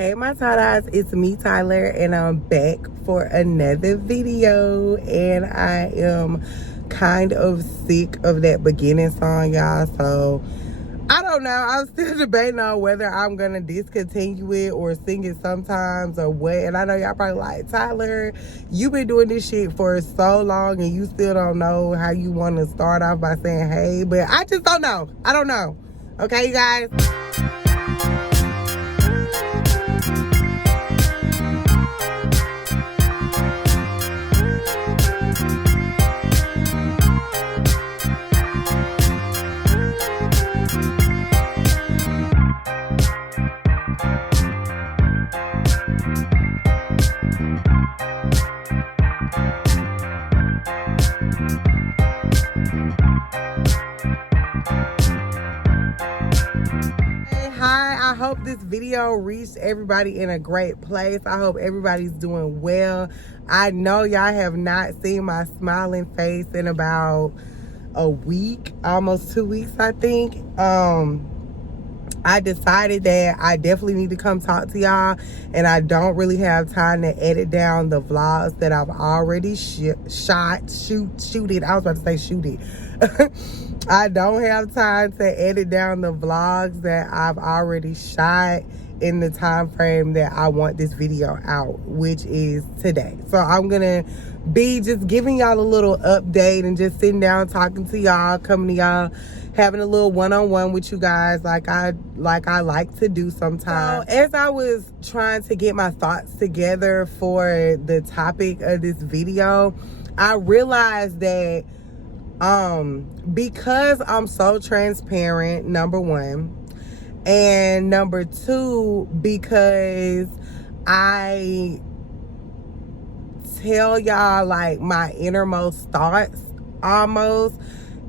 Hey my Tadas, it's me Tyler and I'm back for another video, and I am kind of sick of that beginning song, y'all. So I don't know, I'm still debating on whether I'm gonna discontinue it or sing it sometimes or what. And I know y'all probably like, Tyler, you've been doing this shit for so long and you still don't know how you want to start off by saying hey, but I just don't know. I don't know. Okay, you guys. Hi, I hope this video reached everybody in a great place. I hope everybody's doing well. I know y'all have not seen my smiling face in about a week, almost 2 weeks, I think. I decided that I definitely need to come talk to y'all, and I don't really have time to edit down the vlogs that I've already shoot it. I was about to say shoot it. I don't have time to edit down the vlogs that I've already shot in the time frame that I want this video out, which is today. So I'm gonna be just giving y'all a little update and just sitting down talking to y'all, coming to y'all, having a little one-on-one with you guys like I like to do sometimes. So as I was trying to get my thoughts together for the topic of this video, I realized that because I'm so transparent, number one, and number two, because I tell y'all like my innermost thoughts almost,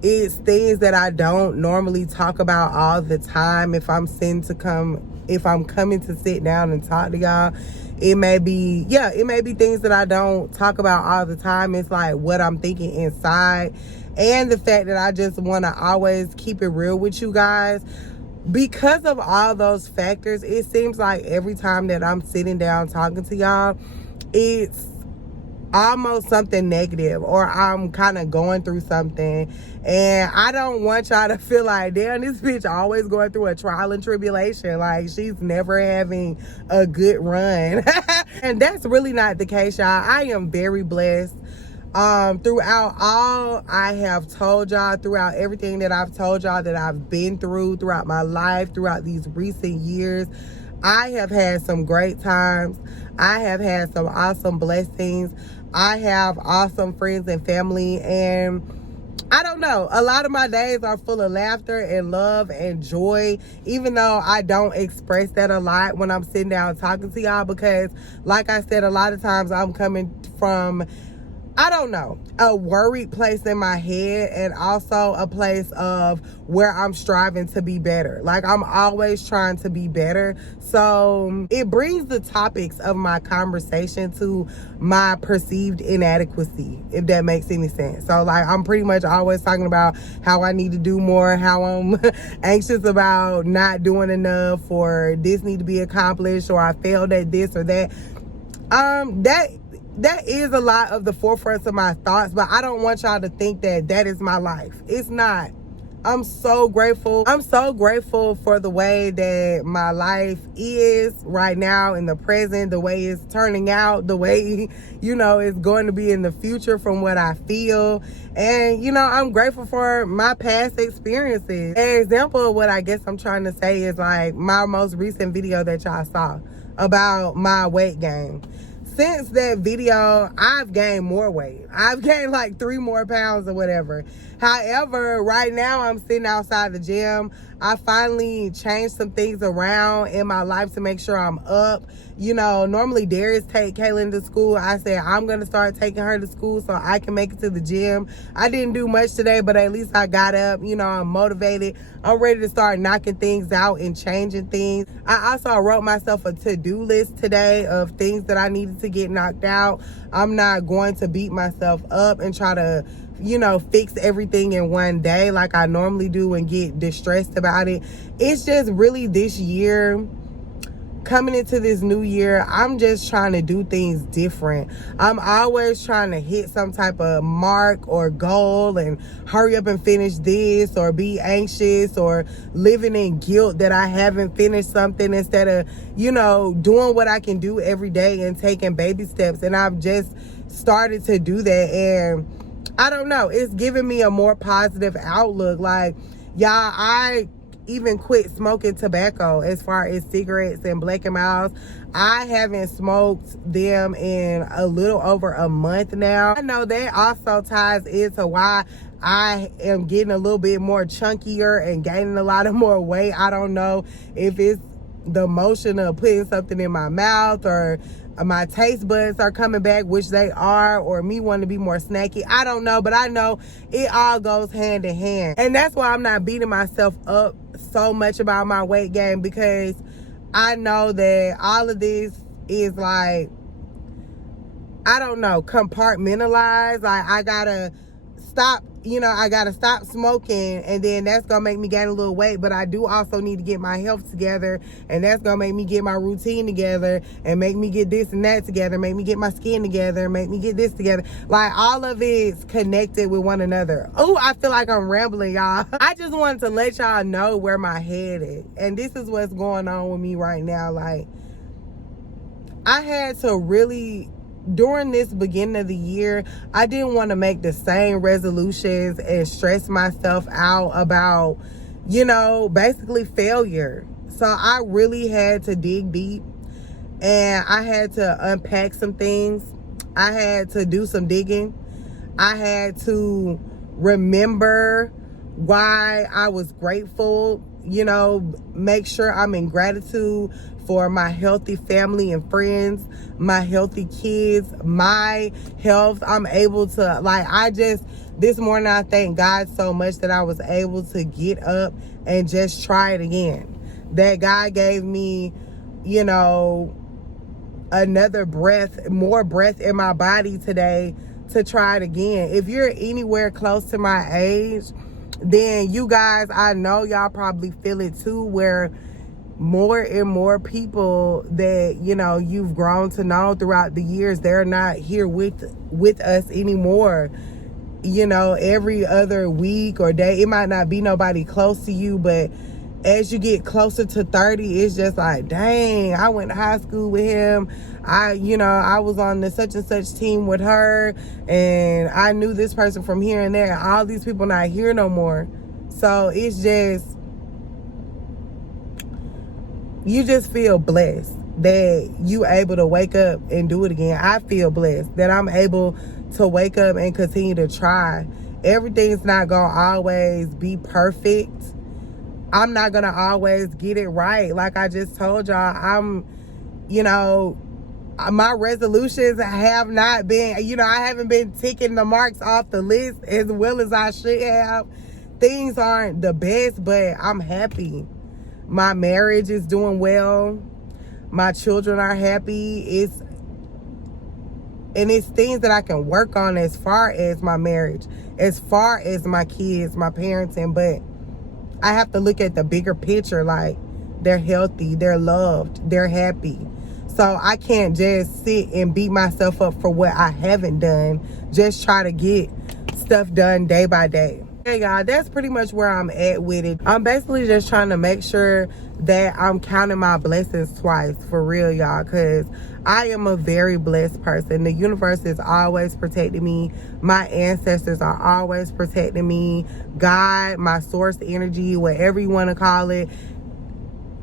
it's things that I don't normally talk about all the time. If I'm coming to sit down and talk to y'all, it may be things that I don't talk about all the time. It's like what I'm thinking inside, and the fact that I just want to always keep it real with you guys. Because of all those factors, it seems like every time that I'm sitting down talking to y'all, it's almost something negative, or I'm kind of going through something, and I don't want y'all to feel like, damn, this bitch always going through a trial and tribulation, like she's never having a good run. And that's really not the case, y'all. I am very blessed. Throughout all I have told y'all, throughout everything that I've told y'all that I've been through throughout my life, throughout these recent years, I have had some great times. I have had some awesome blessings. I have awesome friends and family, and I don't know, a lot of my days are full of laughter and love and joy, even though I don't express that a lot when I'm sitting down talking to y'all, because like I said, a lot of times I'm coming from, I don't know, a worried place in my head, and also a place of where I'm striving to be better. Like I'm always trying to be better. So it brings the topics of my conversation to my perceived inadequacy, if that makes any sense. So like I'm pretty much always talking about how I need to do more, how I'm anxious about not doing enough, or this need to be accomplished, or I failed at this or that. That is a lot of the forefronts of my thoughts, but I don't want y'all to think that that is my life. It's not. I'm so grateful. I'm so grateful for the way that my life is right now in the present, the way it's turning out, the way, it's going to be in the future from what I feel. And, I'm grateful for my past experiences. An example of what I guess I'm trying to say is like my most recent video that y'all saw about my weight gain. Since that video, I've gained more weight. I've gained like 3 more pounds or whatever. However, right now I'm sitting outside the gym. I finally changed some things around in my life to make sure I'm up. Normally Darius take Kaylin to school. I said I'm going to start taking her to school so I can make it to the gym. I didn't do much today, but at least I got up. I'm motivated. I'm ready to start knocking things out and changing things. I also wrote myself a to-do list today of things that I needed to get knocked out. I'm not going to beat myself up and try to fix everything in one day like I normally do and get distressed about it. It's just really this year coming into this new year, I'm just trying to do things different. I'm always trying to hit some type of mark or goal and hurry up and finish this, or be anxious or living in guilt that I haven't finished something, instead of, doing what I can do every day and taking baby steps. And I've just started to do that, and I don't know, it's giving me a more positive outlook. Like, y'all, I even quit smoking tobacco, as far as cigarettes and Black and Milds. I haven't smoked them in a little over a month now. I know that also ties into why I am getting a little bit more chunkier and gaining a lot of more weight. I don't know if it's the motion of putting something in my mouth, or my taste buds are coming back, which they are, or me wanting to be more snacky. I don't know, but I know it all goes hand in hand. And that's why I'm not beating myself up so much about my weight gain, because I know that all of this is like, I don't know, compartmentalized. Like, I gotta stop, I gotta stop smoking, and then that's gonna make me gain a little weight. But I do also need to get my health together, and that's gonna make me get my routine together, and make me get this and that together, make me get my skin together, make me get this together. Like, all of it's connected with one another. Oh, I feel like I'm rambling, y'all. I just wanted to let y'all know where my head is, and this is what's going on with me right now. Like, I had to really, during this beginning of the year, I didn't want to make the same resolutions and stress myself out about, basically failure. So I really had to dig deep, and I had to unpack some things. I had to do some digging. I had to remember why I was grateful, make sure I'm in gratitude for my healthy family and friends, my healthy kids, my health. I'm able to, this morning, I thank God so much that I was able to get up and just try it again. That God gave me, another breath, more breath in my body today to try it again. If you're anywhere close to my age, then you guys, I know y'all probably feel it too, where more and more people that you've grown to know throughout the years, they're not here with us anymore. Every other week or day, it might not be nobody close to you, but as you get closer to 30, it's just like, dang, I went to high school with him. I was on the such and such team with her, and I knew this person from here and there. All these people not here no more. So it's just, you just feel blessed that you able to wake up and do it again. I feel blessed that I'm able to wake up and continue to try. Everything's not gonna always be perfect. I'm not gonna always get it right. Like I just told y'all, my resolutions have not been, I haven't been ticking the marks off the list as well as I should have. Things aren't the best, but I'm happy. My marriage is doing well. My children are happy. It's things that I can work on as far as my marriage, as far as my kids, my parenting. But I have to look at the bigger picture. Like, they're healthy, they're loved, they're happy. So I can't just sit and beat myself up for what I haven't done. Just try to get stuff done day by day. Hey y'all, that's pretty much where I'm at with it. I'm basically just trying to make sure that I'm counting my blessings twice, for real, y'all, because I am a very blessed person. The universe is always protecting me. My ancestors are always protecting me. God, my source energy, whatever you want to call it,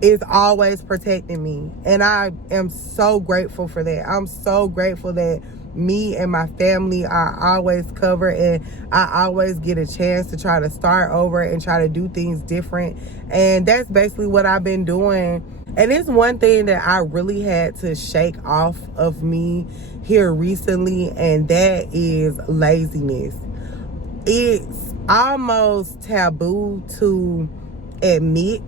is always protecting me. And I am so grateful for that. I'm so grateful that me and my family are always covered, and I always get a chance to try to start over and try to do things different. And that's basically what I've been doing. And it's one thing that I really had to shake off of me here recently, and that is laziness. It's almost taboo to admit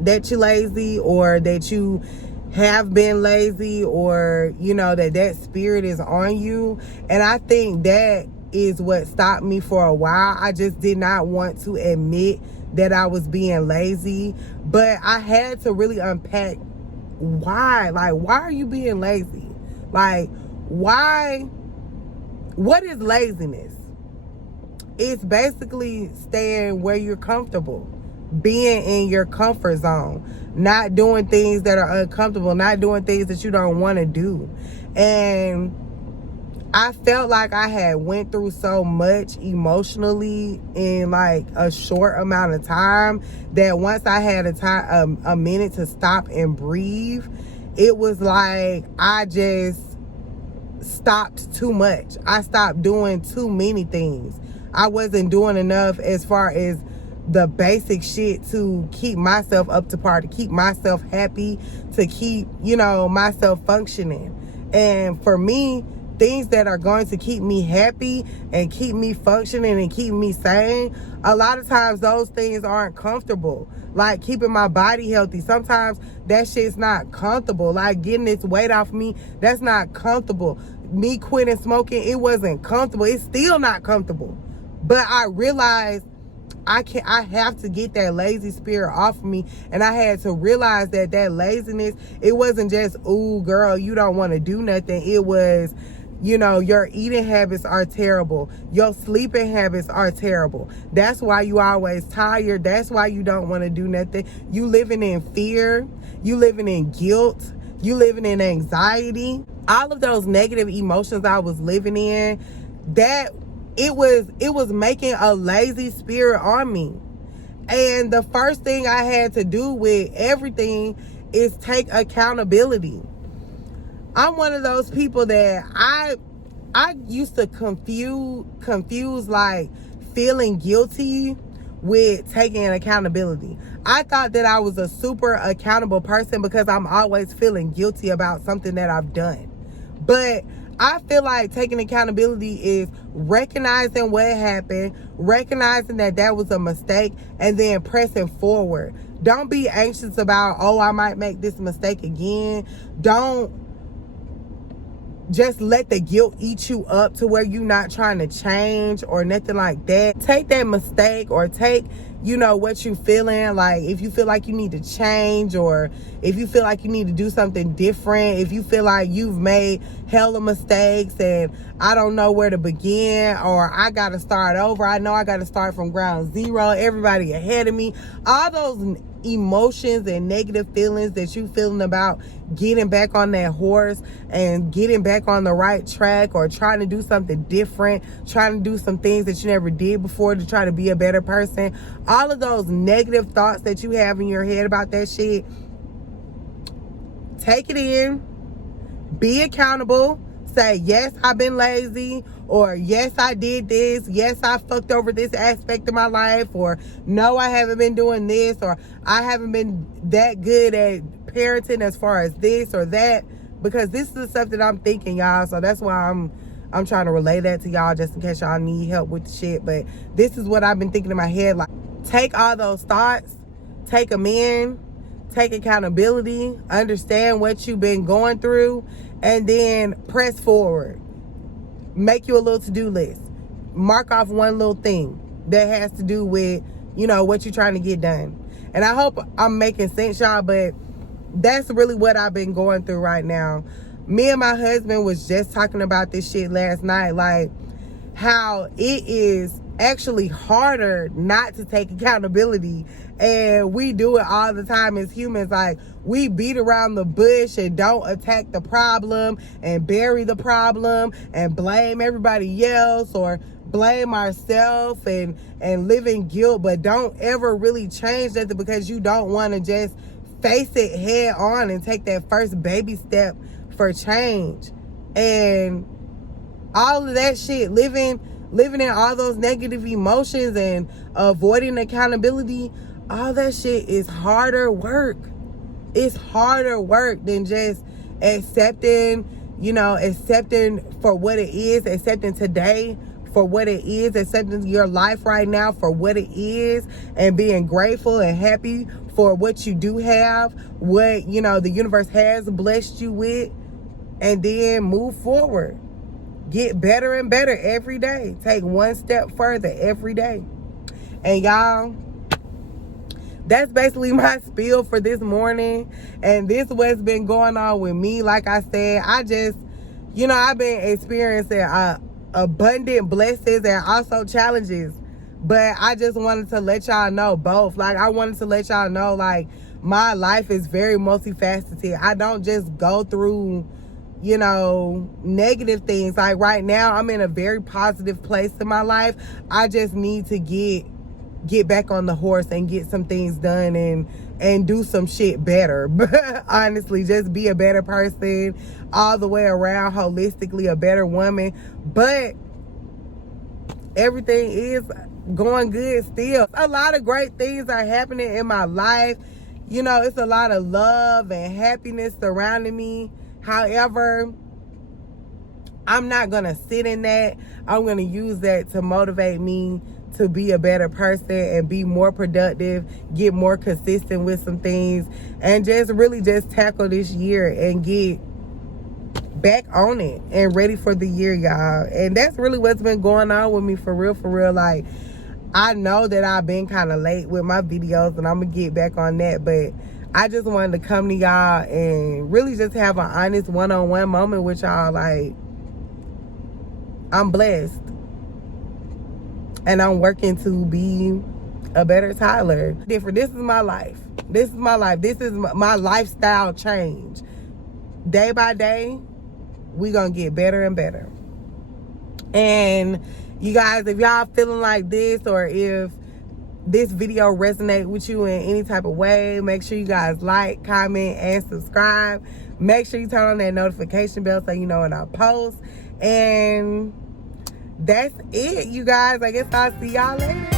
that you're lazy, or that you have been lazy, or that spirit is on you. And I think that is what stopped me for a while. I just did not want to admit that I was being lazy, but I had to really unpack why? Like, why are you being lazy? Like, why? What is laziness? It's basically staying where you're comfortable, being in your comfort zone, not doing things that are uncomfortable, not doing things that you don't want to do. And I felt like I had went through so much emotionally in like a short amount of time that once I had a minute to stop and breathe, it was like I just stopped too much. I stopped doing too many things. I wasn't doing enough as far as the basic shit to keep myself up to par, to keep myself happy, to keep, myself functioning. And for me, things that are going to keep me happy and keep me functioning and keep me sane, a lot of times those things aren't comfortable. Like keeping my body healthy, sometimes that shit's not comfortable. Like getting this weight off me, that's not comfortable. Me quitting smoking, it wasn't comfortable. It's still not comfortable. But I realized I have to get that lazy spirit off of me. And I had to realize that laziness, it wasn't just, ooh, girl, you don't want to do nothing. It was, your eating habits are terrible. Your sleeping habits are terrible. That's why you always tired. That's why you don't want to do nothing. You living in fear. You living in guilt. You living in anxiety. All of those negative emotions I was living in, that it was making a lazy spirit on me. And the first thing I had to do with everything is take accountability. I'm one of those people that I used to confuse like feeling guilty with taking accountability. I thought that I was a super accountable person because I'm always feeling guilty about something that I've done. But I feel like taking accountability is recognizing what happened, recognizing that was a mistake, and then pressing forward. Don't be anxious about, oh, I might make this mistake again. Don't just let the guilt eat you up to where you're not trying to change or nothing like that. Take that mistake or take, what you feeling. Like if you feel like you need to change, or if you feel like you need to do something different, if you feel like you've made hella mistakes and I don't know where to begin, or I got to start over. I know I got to start from ground zero. Everybody ahead of me. All those emotions and negative feelings that you feeling about getting back on that horse and getting back on the right track, or trying to do something different, trying to do some things that you never did before to try to be a better person. All of those negative thoughts that you have in your head about that shit, take it in, be accountable, say, yes, I've been lazy, or yes, I did this, yes, I fucked over this aspect of my life, or no, I haven't been doing this, or I haven't been that good at parenting as far as this or that, because this is the stuff that I'm thinking, y'all. So that's why I'm trying to relay that to y'all, just in case y'all need help with the shit. But this is what I've been thinking in my head. Like, take all those thoughts, take them in, take accountability, understand what you've been going through, and then press forward. Make you a little to-do list. Mark off one little thing that has to do with, what you're trying to get done. And I hope I'm making sense, y'all, but that's really what I've been going through right now. Me and my husband was just talking about this shit last night, like how it is actually harder not to take accountability, and we do it all the time as humans. Like, we beat around the bush and don't attack the problem and bury the problem and blame everybody else or blame ourselves and live in guilt, but don't ever really change nothing because you don't want to just face it head on and take that first baby step for change. And all of that shit, living in all those negative emotions and avoiding accountability, all that shit is harder work. It's harder work than just accepting for what it is, accepting today for what it is, accepting your life right now for what it is, and being grateful and happy for what you do have, what, the universe has blessed you with, and then move forward. Get better and better every day. Take one step further every day. And y'all, that's basically my spiel for this morning. And this is what's been going on with me. Like I said, I just, I've been experiencing abundant blessings and also challenges. But I just wanted to let y'all know both. Like, I wanted to let y'all know, like, my life is very multifaceted. I don't just go through, negative things. Like, right now, I'm in a very positive place in my life. I just need to get back on the horse and get some things done and do some shit better. But honestly, just be a better person all the way around, holistically a better woman. But everything is going good still. A lot of great things are happening in my life. It's a lot of love and happiness surrounding me. However, I'm not going to sit in that. I'm going to use that to motivate me to be a better person and be more productive, get more consistent with some things, and just really just tackle this year and get back on it and ready for the year, y'all. And that's really what's been going on with me, for real. Like, I know that I've been kind of late with my videos, and I'm gonna get back on that, but I just wanted to come to y'all and really just have an honest one-on-one moment with y'all. Like, I'm blessed, and I'm working to be a better Tyler. Different. This is my life. This is my lifestyle change. Day by day, we gonna get better and better. And you guys, if y'all feeling like this, or if this video resonate with you in any type of way, make sure you guys like, comment, and subscribe. Make sure you turn on that notification bell so you know when I post. And that's it, you guys. I guess I'll see y'all later.